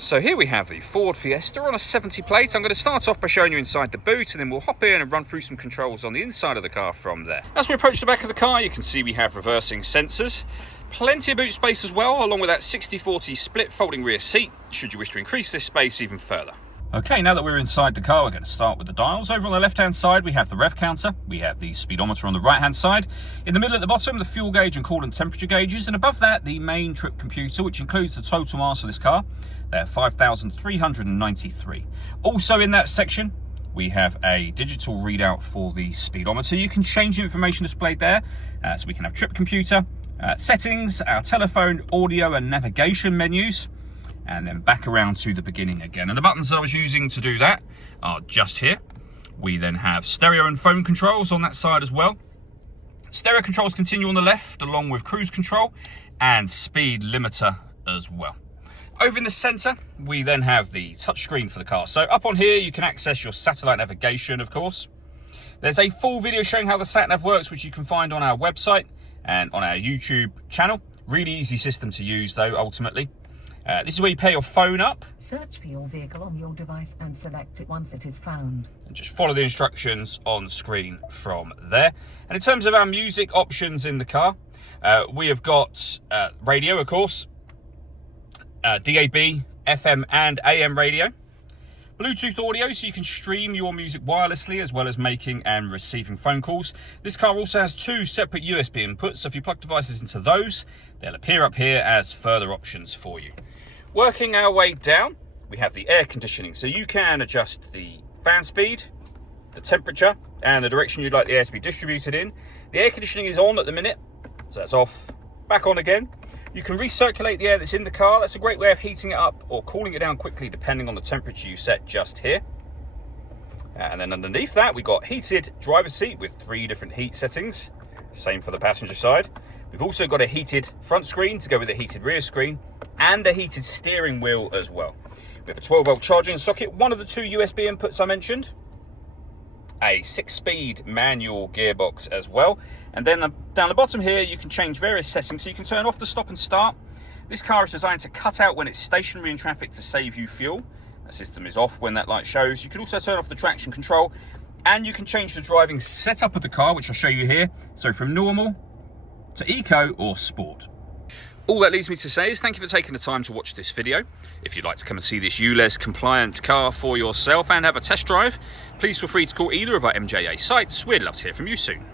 So here we have the Ford Fiesta on a 70 plate. I'm going to start off by showing you inside the boot, and then we'll hop in and run through some controls on the inside of the car from there. As we approach the back of the car, you can see we have reversing sensors. Plenty of boot space as well, along with that 60/40 split folding rear seat, should you wish to increase this space even further. Okay, now that we're inside the car, we're going to start with the dials. Over on the left-hand side, we have the rev counter. We have the speedometer on the right-hand side. In the middle at the bottom, the fuel gauge and coolant temperature gauges. And above that, the main trip computer, which includes the total miles of this car. They're 5,393. Also in that section, we have a digital readout for the speedometer. You can change the information displayed there. So we can have trip computer, settings, our telephone, audio and navigation menus. And then back around to the beginning again. And the buttons that I was using to do that are just here. We then have stereo and phone controls on that side as well. Stereo controls continue on the left, along with cruise control and speed limiter as well. Over in the center, we then have the touchscreen for the car. So up on here, you can access your satellite navigation, of course. There's a full video showing how the sat-nav works, which you can find on our website and on our YouTube channel. Really easy system to use, though, ultimately. This is where you pair your phone up. Search for your vehicle on your device and select it once it is found. And just follow the instructions on screen from there. And in terms of our music options in the car, we have got radio, of course, DAB, FM and AM radio. Bluetooth audio, so you can stream your music wirelessly as well as making and receiving phone calls. This car also has two separate USB inputs, so if you plug devices into those, they'll appear up here as further options for you. Working our way down, we have the air conditioning, so you can adjust the fan speed, the temperature, and the direction you'd like the air to be distributed in. The air conditioning is on at the minute, so that's off, back on again. You can recirculate the air that's in the car. That's a great way of heating it up or cooling it down quickly depending on the temperature you set just here. And then underneath that, we've got heated driver's seat with 3 different heat settings. Same for the passenger side. We've also got a heated front screen to go with a heated rear screen and a heated steering wheel as well. We have a 12-volt charging socket, one of the 2 USB inputs I mentioned, a 6-speed manual gearbox as well. And then down the bottom here, you can change various settings. So you can turn off the stop and start. This car is designed to cut out when it's stationary in traffic to save you fuel. That system is off when that light shows. You can also turn off the traction control, and you can change the driving setup of the car, which I'll show you here. So from normal to eco or sport. All that leaves me to say is thank you for taking the time to watch this video. If you'd like to come and see this ULEZ compliant car for yourself and have a test drive, please feel free to call either of our MJA sites. We'd love to hear from you soon.